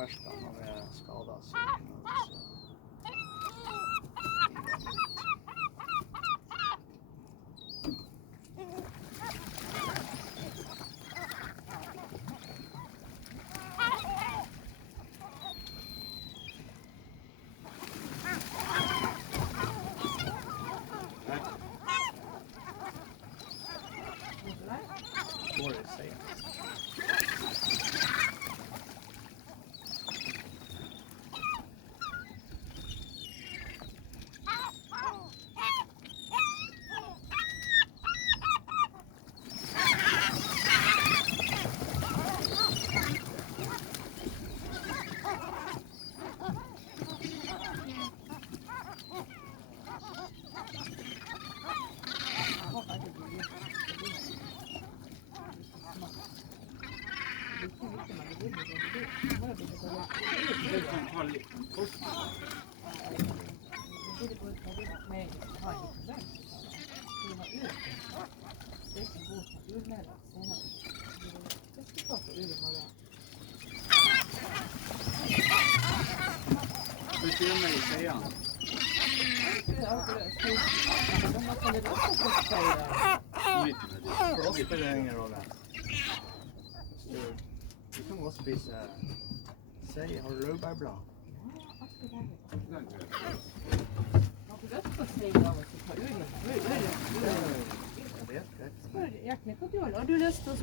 først da, når vi skader oss. Går det seg? Du sier meg i seiene. For oss spiller det ingen rolle. Du kan også spise sei. Har du løvbærblad? Har du lyst til å